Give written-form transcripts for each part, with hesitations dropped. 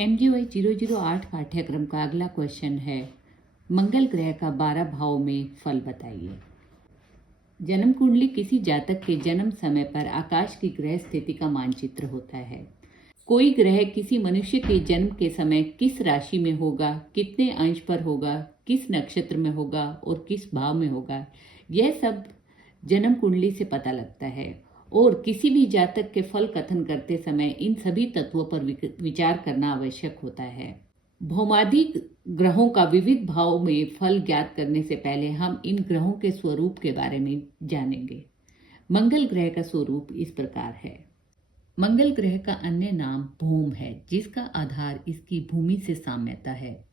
MGY 008 पाठ्यक्रम का अगला क्वेश्चन है, मंगल ग्रह का 12 भाव में फल बताइए। जन्म कुंडली किसी जातक के जन्म समय पर आकाश की ग्रह स्थिति का मानचित्र होता है। कोई ग्रह किसी मनुष्य के जन्म के समय किस राशि में होगा, कितने अंश पर होगा, किस नक्षत्र में होगा और किस भाव में होगा, यह सब जन्म कुंडली से पता लगता है। और किसी भी जातक के फल कथन करते समय इन सभी तत्वों पर विचार करना आवश्यक होता है। भौमादि ग्रहों का विविध भाव में फल ज्ञात करने से पहले हम इन ग्रहों के स्वरूप के बारे में जानेंगे। मंगल ग्रह का स्वरूप इस प्रकार है। मंगल ग्रह का अन्य नाम भौम है, जिसका आधार इसकी भूमि से साम्यता है।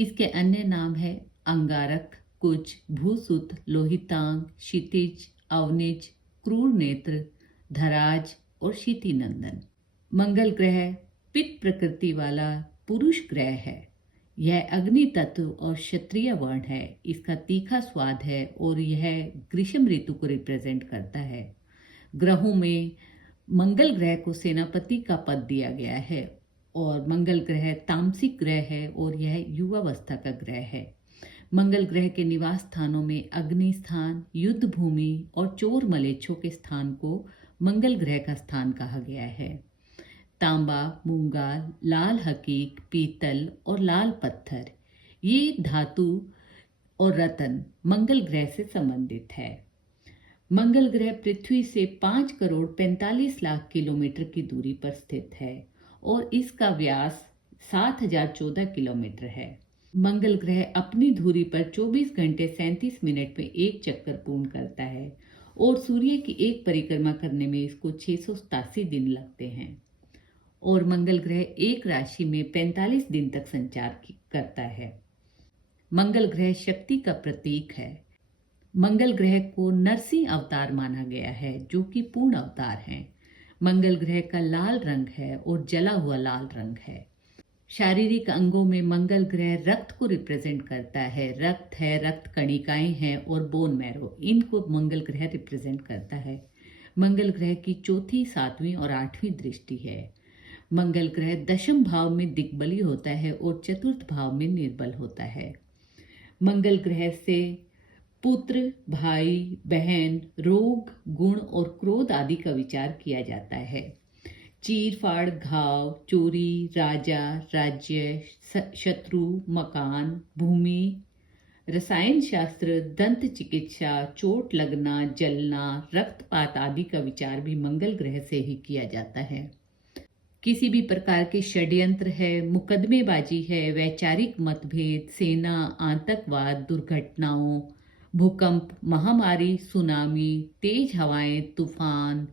इसके अन्य नाम है अंगारक, कुच, भूसुत, लोहितांग, क्षितिज, अवनिज, क्रूर नेत्र, धराज और क्षिति नंदन। मंगल ग्रह पित्त प्रकृति वाला पुरुष ग्रह है। यह अग्नि तत्व और क्षत्रिय वर्ण है। इसका तीखा स्वाद है और यह ग्रीष्म ऋतु को रिप्रेजेंट करता है। ग्रहों में मंगल ग्रह को सेनापति का पद दिया गया है और मंगल ग्रह तामसिक ग्रह है और यह युवावस्था का ग्रह है। मंगल ग्रह के निवास स्थानों में अग्नि स्थान, युद्ध भूमि और चोर मलेच्छों के स्थान को मंगल ग्रह का स्थान कहा गया है। तांबा, मूंगा, लाल हकीक, पीतल और लाल पत्थर, ये धातु और रत्न मंगल ग्रह से संबंधित है। मंगल ग्रह पृथ्वी से 5,45,00,000 किलोमीटर की दूरी पर स्थित है और इसका व्यास 7,014 किलोमीटर है। मंगल ग्रह अपनी धुरी पर 24 घंटे 37 मिनट में एक चक्कर पूर्ण करता है और सूर्य की एक परिक्रमा करने में इसको 687 दिन लगते हैं। और मंगल ग्रह एक राशि में 45 दिन तक संचार करता है। मंगल ग्रह शक्ति का प्रतीक है। मंगल ग्रह को नरसिंह अवतार माना गया है, जो कि पूर्ण अवतार हैं। मंगल ग्रह का लाल रंग है और जला हुआ लाल रंग है। शारीरिक अंगों में मंगल ग्रह रक्त को रिप्रेजेंट करता है। रक्त है, रक्त कणिकाएं हैं और बोन मैरो, इनको मंगल ग्रह रिप्रेजेंट करता है। मंगल ग्रह की चौथी, 7वीं और 8वीं दृष्टि है। मंगल ग्रह दशम भाव में दिग्बली होता है और चतुर्थ भाव में निर्बल होता है। मंगल ग्रह से पुत्र, भाई, बहन, रोग, गुण और क्रोध आदि का विचार किया जाता है। चीर फाड़, घाव, चोरी, राजा, राज्य, शत्रु, मकान, भूमि, रसायन शास्त्र, दंत चिकित्सा, चोट लगना, जलना, रक्तपात आदि का विचार भी मंगल ग्रह से ही किया जाता है। किसी भी प्रकार के षड्यंत्र है, मुकदमेबाजी है, वैचारिक मतभेद, सेना, आतंकवाद, दुर्घटनाओं, भूकंप, महामारी, सुनामी, तेज हवाएं, तूफान,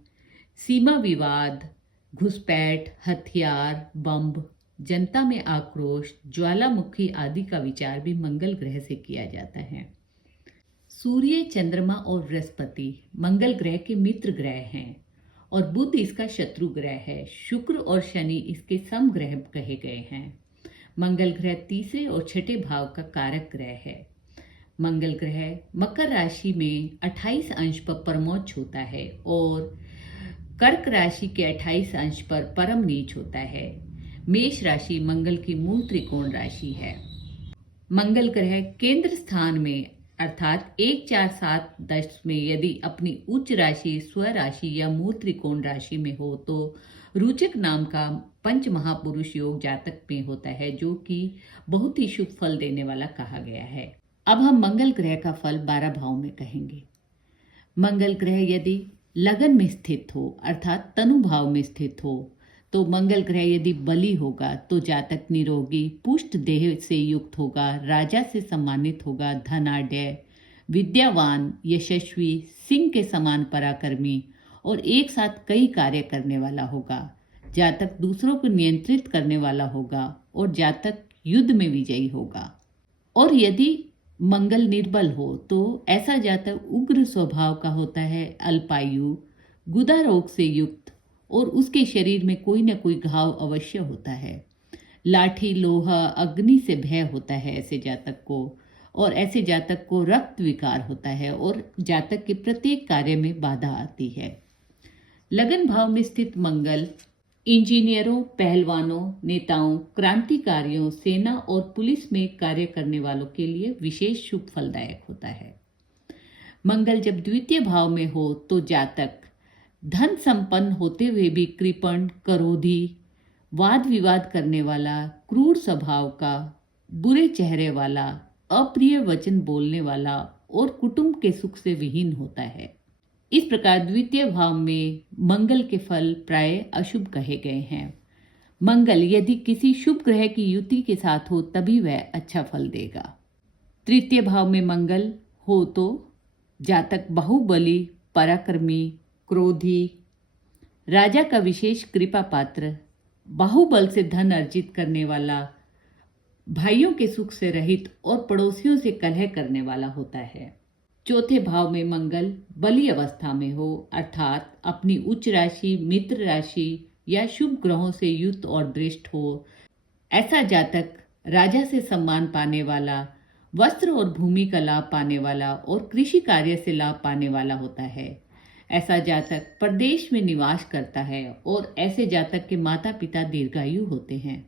सीमा विवाद, घुसपैठ, हथियार, बम, जनता में आक्रोश, ज्वालामुखी आदि का विचार भी मंगल ग्रह से किया जाता है। सूर्य, चंद्रमा और बृहस्पति मंगल ग्रह के मित्र ग्रह हैं और बुध इसका शत्रु ग्रह है। शुक्र और शनि इसके समग्रह कहे गए हैं। मंगल ग्रह तीसरे और छठे भाव का कारक ग्रह है। मंगल ग्रह मकर राशि में 28 अंश पर परमोच्च होता है और कर्क राशि के 28 अंश पर परम नीच होता है। मेष राशि मंगल की मूल त्रिकोण राशि है। मंगल ग्रह केंद्र स्थान में अर्थात 1, 4, 7 10 में यदि अपनी उच्च राशि, स्व राशि या मूल त्रिकोण राशि में हो तो रुचक नाम का पंच महापुरुष योग जातक में होता है, जो कि बहुत ही शुभ फल देने वाला कहा गया है। अब हम मंगल ग्रह का फल 12 भाव में कहेंगे। मंगल ग्रह यदि लगन में स्थित हो अर्थात तनु भाव में स्थित हो तो मंगल ग्रह यदि बली होगा तो जातक निरोगी, पुष्ट देह से युक्त होगा, राजा से सम्मानित होगा, धनाढ्य, विद्यावान, यशस्वी, सिंह के समान पराक्रमी और एक साथ कई कार्य करने वाला होगा। जातक दूसरों को नियंत्रित करने वाला होगा और जातक युद्ध में विजयी होगा। और यदि मंगल निर्बल हो तो ऐसा जातक उग्र स्वभाव का होता है, अल्पायु, गुदा रोग से युक्त और उसके शरीर में कोई न कोई घाव अवश्य होता है। लाठी, लोहा, अग्नि से भय होता है ऐसे जातक को और ऐसे जातक को रक्त विकार होता है और जातक के प्रत्येक कार्य में बाधा आती है। लगन भाव में स्थित मंगल इंजीनियरों, पहलवानों, नेताओं, क्रांतिकारियों, सेना और पुलिस में कार्य करने वालों के लिए विशेष शुभ फलदायक होता है। मंगल जब द्वितीय भाव में हो तो जातक धन संपन्न होते हुए भी कृपण, क्रोधी, वाद विवाद करने वाला, क्रूर स्वभाव का, बुरे चेहरे वाला, अप्रिय वचन बोलने वाला और कुटुंब के सुख से विहीन होता है। इस प्रकार द्वितीय भाव में मंगल के फल प्राय अशुभ कहे गए हैं। मंगल यदि किसी शुभ ग्रह की युति के साथ हो तभी वह अच्छा फल देगा। तृतीय भाव में मंगल हो तो जातक बाहुबली, पराक्रमी, क्रोधी, राजा का विशेष कृपा पात्र, बाहुबल से धन अर्जित करने वाला, भाइयों के सुख से रहित और पड़ोसियों से कलह करने वाला होता है। चौथे भाव में मंगल बली अवस्था में हो अर्थात अपनी उच्च राशि, मित्र राशि या शुभ ग्रहों से युक्त और दृष्ट हो, ऐसा जातक राजा से सम्मान पाने वाला, वस्त्र और भूमि का लाभ पाने वाला और कृषि कार्य से लाभ पाने वाला होता है। ऐसा जातक परदेश में निवास करता है और ऐसे जातक के माता पिता दीर्घायु होते हैं।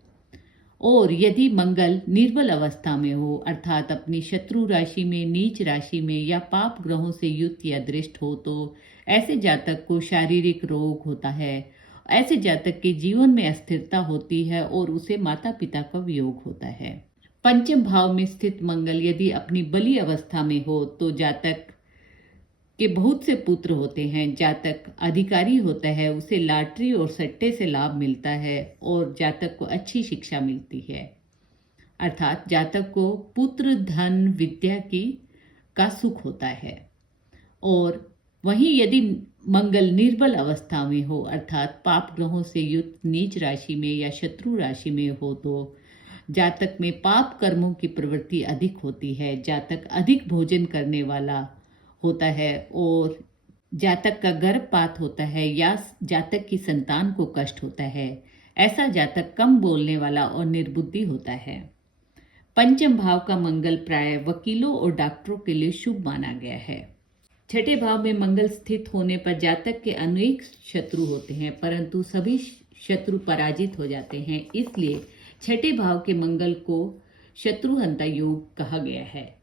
और यदि मंगल निर्बल अवस्था में हो अर्थात अपनी शत्रु राशि में, नीच राशि में या पाप ग्रहों से युक्त या दृष्ट हो तो ऐसे जातक को शारीरिक रोग होता है। ऐसे जातक के जीवन में अस्थिरता होती है और उसे माता पिता का वियोग होता है। पंचम भाव में स्थित मंगल यदि अपनी बली अवस्था में हो तो जातक के बहुत से पुत्र होते हैं। जातक अधिकारी होता है, उसे लॉटरी और सट्टे से लाभ मिलता है और जातक को अच्छी शिक्षा मिलती है। अर्थात जातक को पुत्र, धन, विद्या का सुख होता है। और वहीं यदि मंगल निर्बल अवस्था में हो अर्थात पाप ग्रहों से युक्त नीच राशि में या शत्रु राशि में हो तो जातक में पाप कर्मों की प्रवृत्ति अधिक होती है। जातक अधिक भोजन करने वाला होता है और जातक का गर्भपात होता है या जातक की संतान को कष्ट होता है। ऐसा जातक कम बोलने वाला और निर्बुद्धि होता है। पंचम भाव का मंगल प्राय वकीलों और डॉक्टरों के लिए शुभ माना गया है। छठे भाव में मंगल स्थित होने पर जातक के अनेक शत्रु होते हैं परंतु सभी शत्रु पराजित हो जाते हैं। इसलिए छठे भाव के मंगल को शत्रुहंता योग कहा गया है।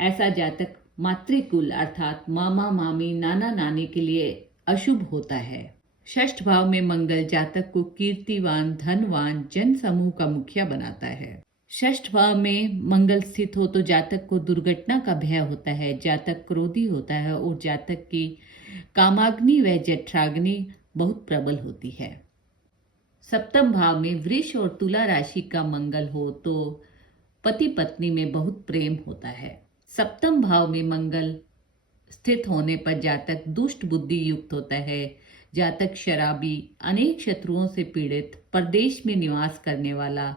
ऐसा जातक मातृकुल अर्थात मामा, मामी, नाना, नानी के लिए अशुभ होता है। षष्ठ भाव में मंगल जातक को कीर्तिवान, धनवान, जन समूह का मुखिया बनाता है। षष्ठ भाव में मंगल स्थित हो तो जातक को दुर्घटना का भय होता है। जातक क्रोधी होता है और जातक की कामाग्नि व जठराग्नि बहुत प्रबल होती है। सप्तम भाव में वृष और तुला राशि का मंगल हो तो पति पत्नी में बहुत प्रेम होता है। सप्तम भाव में मंगल स्थित होने पर जातक दुष्ट बुद्धि युक्त होता है। जातक शराबी, अनेक शत्रुओं से पीड़ित, परदेश में निवास करने वाला,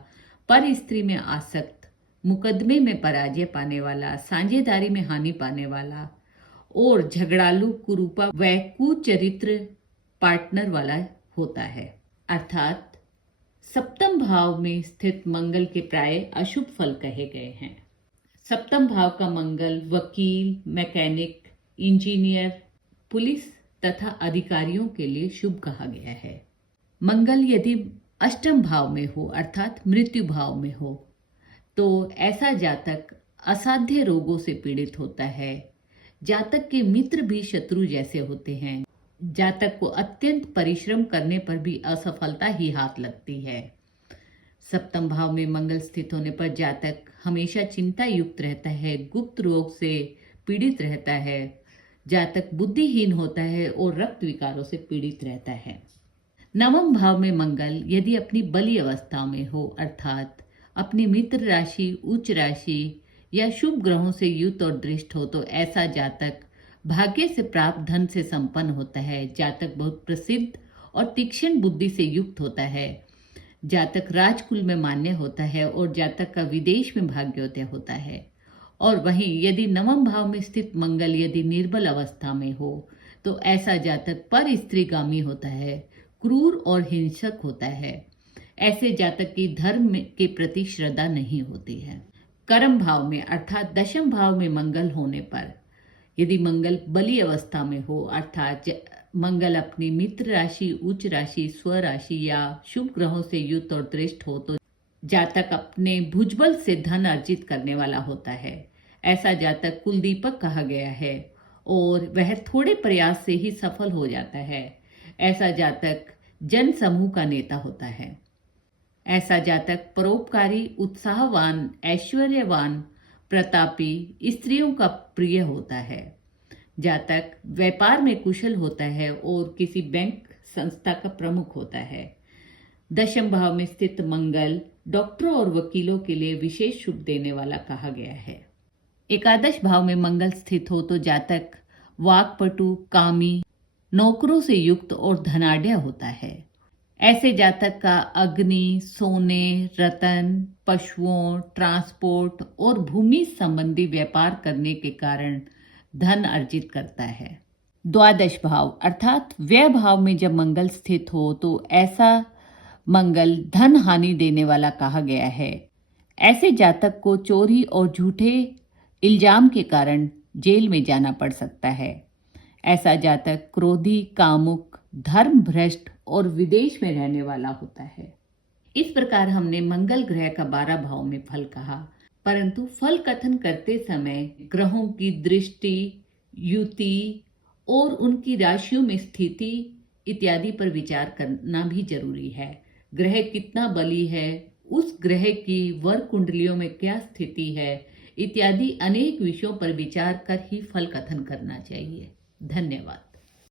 पर स्त्री में आसक्त, मुकदमे में पराजय पाने वाला, साझेदारी में हानि पाने वाला और झगड़ालू, कुरूपा व कुचरित्र पार्टनर वाला होता है। अर्थात सप्तम भाव में स्थित मंगल के प्राय अशुभ फल कहे गए हैं। सप्तम भाव का मंगल वकील, मैकेनिक, इंजीनियर, पुलिस तथा अधिकारियों के लिए शुभ कहा गया है। मंगल यदि अष्टम भाव में हो अर्थात मृत्यु भाव में हो तो ऐसा जातक असाध्य रोगों से पीड़ित होता है। जातक के मित्र भी शत्रु जैसे होते हैं। जातक को अत्यंत परिश्रम करने पर भी असफलता ही हाथ लगती है। सप्तम भाव में मंगल स्थित होने पर जातक हमेशा चिंता युक्त रहता है, गुप्त रोग से पीड़ित रहता है। जातक बुद्धिहीन होता है और रक्त विकारों से पीड़ित रहता है। नवम भाव में मंगल यदि अपनी बली अवस्था में हो अर्थात अपनी मित्र राशि, उच्च राशि या शुभ ग्रहों से युक्त और दृष्ट हो तो ऐसा जातक भाग्य से प्राप्त धन से संपन्न होता है। जातक बहुत प्रसिद्ध और तीक्ष्ण बुद्धि से युक्त होता है। जातक राजकुल में मान्य होता है और जातक का विदेश में भाग्योदय होता है। और वहीं यदि नवम भाव में स्थित मंगल यदि निर्बल अवस्था में हो तो ऐसा जातक पर स्त्रीगामी होता है, क्रूर और हिंसक होता है। ऐसे जातक की धर्म के प्रति श्रद्धा नहीं होती है। कर्म भाव में अर्थात दशम भाव में मंगल होने पर यदि मंगल बली अवस्था में हो अर्थात मंगल अपनी मित्र राशि, उच्च राशि, स्व राशि या शुभ ग्रहों से युक्त और दृष्ट हो तो जातक अपने भुजबल से धन अर्जित करने वाला होता है। ऐसा जातक कुलदीपक कहा गया है और वह थोड़े प्रयास से ही सफल हो जाता है। ऐसा जातक जन समूह का नेता होता है। ऐसा जातक परोपकारी, उत्साहवान, ऐश्वर्यवान, प्रतापी, स्त्रियों का प्रिय होता है। जातक व्यापार में कुशल होता है और किसी बैंक संस्था का प्रमुख होता है। दशम भाव में स्थित मंगल डॉक्टरों और वकीलों के लिए विशेष शुभ देने वाला कहा गया है। एकादश भाव में मंगल स्थित हो तो जातक वाक्पटु, कामी, नौकरों से युक्त और धनाढ्य होता है। ऐसे जातक का अग्नि, सोने, रतन, पशुओं, ट्रांसपोर्ट और भूमि संबंधी व्यापार करने के कारण धन अर्जित करता है। द्वादश भाव अर्थात व्यय भाव में जब मंगल स्थित हो तो ऐसा मंगल धन हानि देने वाला कहा गया है। ऐसे जातक को चोरी और झूठे इल्जाम के कारण जेल में जाना पड़ सकता है। ऐसा जातक क्रोधी, कामुक, धर्म भ्रष्ट और विदेश में रहने वाला होता है। इस प्रकार हमने मंगल ग्रह का 12 भाव में फल कहा, परंतु फल कथन करते समय ग्रहों की दृष्टि, युति और उनकी राशियों में स्थिति इत्यादि पर विचार करना भी जरूरी है। ग्रह कितना बली है, उस ग्रह की वर कुंडलियों में क्या स्थिति है इत्यादि अनेक विषयों पर विचार कर ही फल कथन करना चाहिए। धन्यवाद।